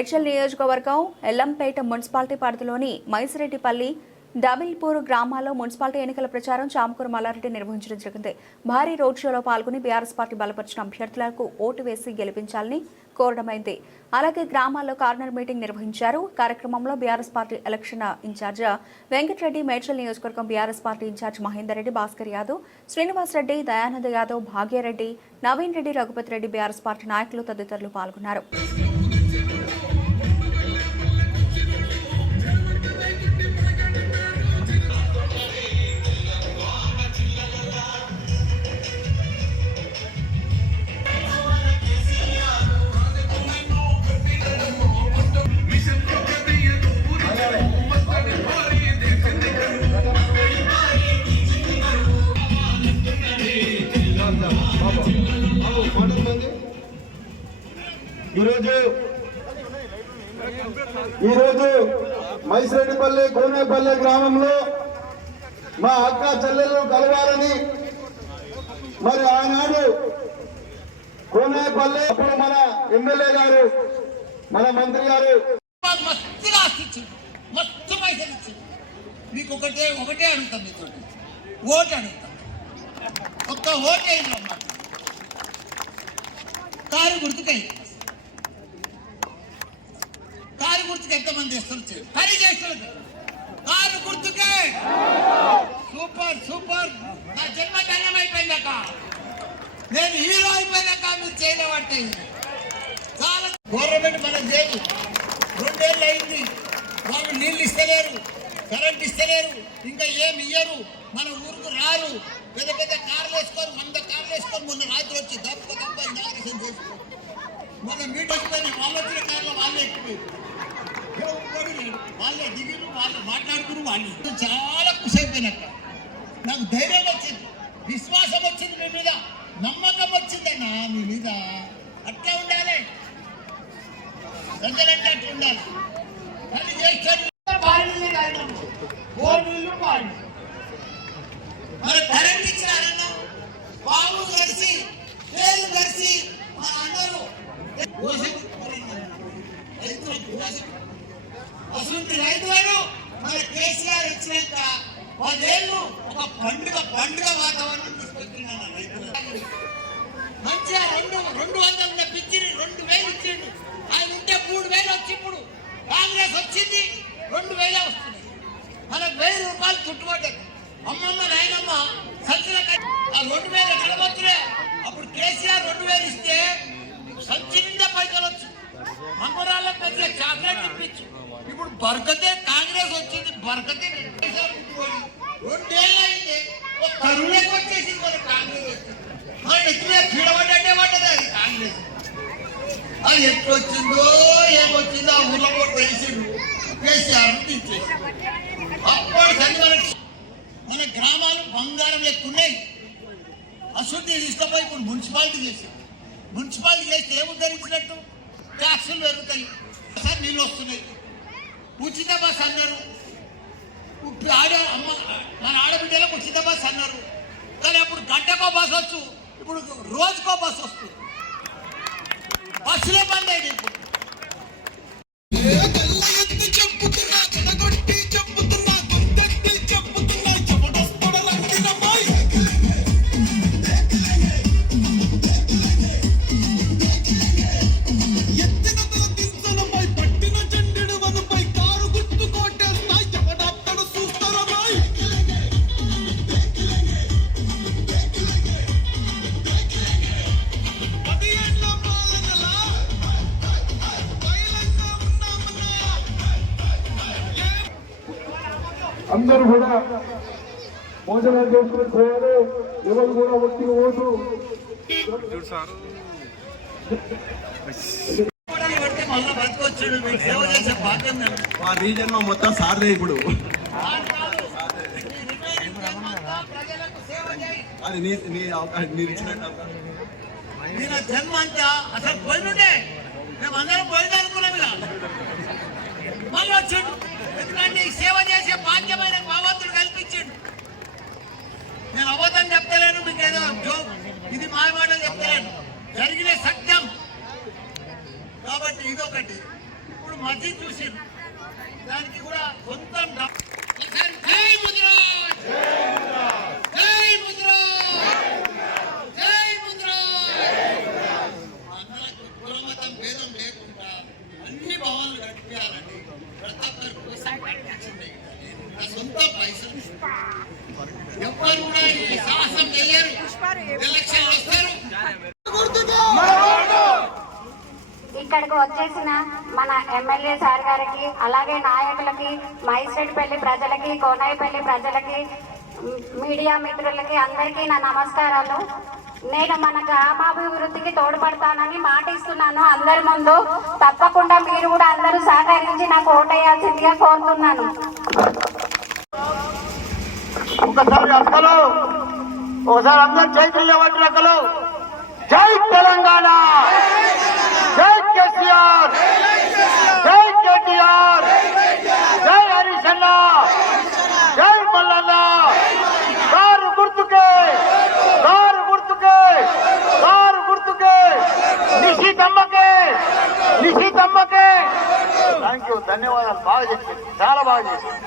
మేడ్చల్ నియోజకవర్గం ఎల్లంపేట మున్సిపాలిటీ పరిధిలోని మైసిరెడ్డిపల్లి డబిల్పూర్ గ్రామాల్లో మున్సిపాలిటీ ఎన్నికల ప్రచారం చామకూరు మల్లారెడ్డి నిర్వహించడం జరిగింది. భారీ రోడ్ షోలో పాల్గొని బీఆర్ఎస్ పార్టీ బలపరిచిన అభ్యర్థులకు ఓటు వేసి గెలిపించాలని కోరడమైంది. అలాగే గ్రామాల్లో కార్నర్ మీటింగ్ నిర్వహించారు. కార్యక్రమంలో BRS party election incharge Venkatareddy, Medchal నియోజకవర్గం BRS party incharge Mahender Reddy, Bhaskar Yadav, Srinivas Reddy, Dayanand Yadav, Bhagyareddy, Naveen Reddy, Raghupathi Reddy, BRS party నాయకులు తదితరులు పాల్గొన్నారు. ఈరోజు మైసిరెడ్డిపల్లి కోనేపల్లి గ్రామంలో మా అక్క చెల్లెళ్ళు కలవాలని మరి ఆనాడు కోనేపల్లి అప్పుడు మన ఎమ్మెల్యే గారు మన మంత్రి గారు మొత్తం పైసలు ఇచ్చింది. మీకు ఒకటే అడుగుతాం, మీతో ఓటు అడుగుతాం. ఒక్క ఓటు అయిందమ్మా, కారు గుర్తుకై కారు గుర్తుకు ఎంతమంది ఇస్తారు? పని చేస్తారు. కారు గుర్తుకే సూపర్ సూపర్. నా జన్మ ధన్యం అయిపోయిందక్క. నేను హీరో అయిపోయినాక మీరు చేయలేమంటే చాలా గవర్నమెంట్ మనం చేయదు. 2 ఏళ్ళు అయింది, వాళ్ళు నీళ్ళు ఇస్తలేరు, కరెంట్ ఇస్తలేరు, ఇంకా ఏమి ఇయ్యరు, మన ఊరుకు రారు. పెద్ద పెద్ద కార్లు వేసుకొని మొన్న రాత్రి వచ్చి దప్ప ఇనాగ్రేషన్ చేసుకో. మొన్న మీట్ వచ్చిపోయింది, వాళ్ళు వచ్చిన కార్లో వాళ్ళే ఎక్కిపోయి వాళ్ళే దిగిరు, వాళ్ళు మాట్లాడుకుని వాళ్ళు చాలా ఖుషి అయిపోయినట్ట. నాకు ధైర్యం వచ్చింది, విశ్వాసం వచ్చింది, మీ మీద నమ్మకం వచ్చిందన్నా. మీ మీద అట్లా ఉండాలి, ప్రజలంటే అట్లా ఉండాలి. అది చేస్తాను మరి కరెంట్ ఇచ్చినారన్నా, బాబు కలిసి పేరు కలిసి మన అందరూ అసలు రైతులను మన కేసీఆర్ ఇచ్చినాక 10 ఏళ్ళు ఒక పండుగ వాతావరణం తీసుకొచ్చిన రైతులు మంచిగా 200 పిచ్చిని 2000 ఇచ్చిండు. ఆయన ఉంటే 3000 వచ్చి ఇప్పుడు కాంగ్రెస్ వచ్చింది 2000 వస్తుంది. మనకు 1000 రూపాయలు చుట్టుపడ్డది. అమ్మమ్మ నాయనమ్మ సంచుల ఆ 2000 కలబొచ్చులే. అప్పుడు కేసీఆర్ 2000 ఇస్తే సంచి నిండా పైసలు వచ్చు, మంగళాలకు వచ్చే చాక్లెట్ ఇప్పించు. ఇప్పుడు బరకతే కాంగ్రెస్ వచ్చింది, బరకతే 2 ఏళ్ళు అయింది. కరువులకు వచ్చేసింది మన కాంగ్రెస్ వచ్చింది. మన ఎత్తుగా పీడబడ్డే పడ్డది అది కాంగ్రెస్. అది ఎప్పుడు వచ్చిందో ఏమొచ్చిందో ఆ ఊళ్ళో కూడా వేసిండు కేసీఆర్ తీసేసి. అప్పుడు మన గ్రామాలు బంగారం ఎక్కున్నాయి. అశుద్ధి తీసుకుపోయి ఇప్పుడు మున్సిపాలిటీ చేసింది. మున్సిపాలిటీ చేస్తే ఏముద్ధరించినట్టు? ట్యాక్సులు పెరుగుతాయి, సార్ నీళ్ళు వస్తున్నాయి, ఉచిత బస్ అన్నారు. మన ఆడబిడ్డలకు ఉచిత బస్ అన్నారు, కానీ అప్పుడు గంటకో బస్ వచ్చు, ఇప్పుడు రోజుకో బస్ వస్తుంది. బస్సులే బంద్ అయింది. ఇప్పుడు అందరూ కూడా భోజనం చేసుకుని పోయారు. ఎవరు కూడా ఒత్తిడి ఓటు మా రీజన్ లో మొత్తం సార్దే. ఇప్పుడు అది మీరు ఇచ్చినట్టు జన్మ అంతా అసలు పోయినుండే, మేము అందరం పోయింది అనుకున్నాం. మళ్ళీ వచ్చిండు, ఎందుకంటే ఈ సేవ చేసే భాగ్యమైన భగవంతుడు కల్పించిండు. నేను అబద్ధం చెప్తలేను, మీకు ఏదో ఇది మా మాటలు చెప్తలేను, జరిగిన సత్యం. కాబట్టి ఇదొకటి. మసీద్ చూసింది దానికి కూడా సొంతం జై ముద్రాజ్ జై ముద్రాజ్ జై ముద్రాజ్ మనకు కులమతం భేదం లేకుండా అన్ని భవనాలు కట్టించాలని ప్రతి ఒక్కరి కోసం కట్టించింది నా సొంత పైసలు ఎవ్వరు కూడా ఈ సాహసం చేయరు ఎలక్షన్ వస్తారు ఇక్కడికి వచ్చేసిన మన ఎమ్మెల్యే సార్ గారికి అలాగే నాయకులకి మైసరెడ్డిపల్లి ప్రజలకి కోనాయిపల్లి ప్రజలకి మీడియా మిత్రులకి అందరికీ నా నమస్కారాలు. నేను మన గ్రామాభివృద్ధికి తోడ్పడతానని మాటిస్తున్నాను అందరి ముందు. తప్పకుండా మీరు కూడా అందరూ సహకరించి నాకు ఓటేయాల్సిందిగా కోరుతున్నాను. ఒకసారి అక్కలు ఒకసారి అందరు చైతన్య పట్టిన అక్కలు జై తెలంగాణ, జై కేసీఆర్, జై కేటీఆర్, జై హరీష్ అన్న, జై మల్లన్న, కారు గుర్తుకే, కారు గుర్తుకే, కారు గుర్తుకే, నిశితమ్మకే, నిశితమ్మకే. థ్యాంక్ యూ, ధన్యవాదాలు. బాగా చెప్పింది, చాలా బాగా చేసింది.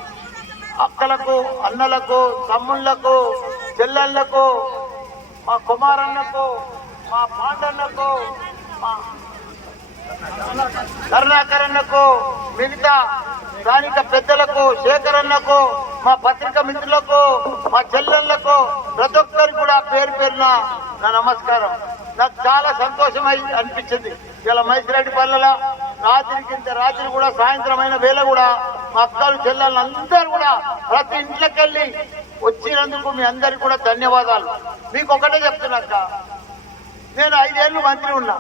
అక్కలకు, అన్నలకు, తమ్ముళ్లకు, చెల్లెళ్లకు, మా కుమారన్నకు, మా పాండన్నకు, మా కరుణాకరన్నకు, మిగతా స్థానిక పెద్దలకు, శేఖరన్నకు, మా పత్రిక మిత్రులకు, మా చెల్లెళ్లకు, ప్రతి ఒక్కరికి కూడా పేరు పేరున నా నమస్కారం. నాకు చాలా సంతోషమై అనిపించింది. ఇలా మైసిరెడ్డిపల్లెల రాత్రి కూడా సాయంత్రం అయిన వేళ కూడా మా అక్కలు చెల్లెళ్ళు అందరూ కూడా ప్రతి ఇంట్లోకెళ్ళి వచ్చినందుకు మీ అందరికి కూడా ధన్యవాదాలు. మీకు ఒకటే చెప్తున్నాక, నేను 5 ఏళ్ళు మంత్రి ఉన్నా.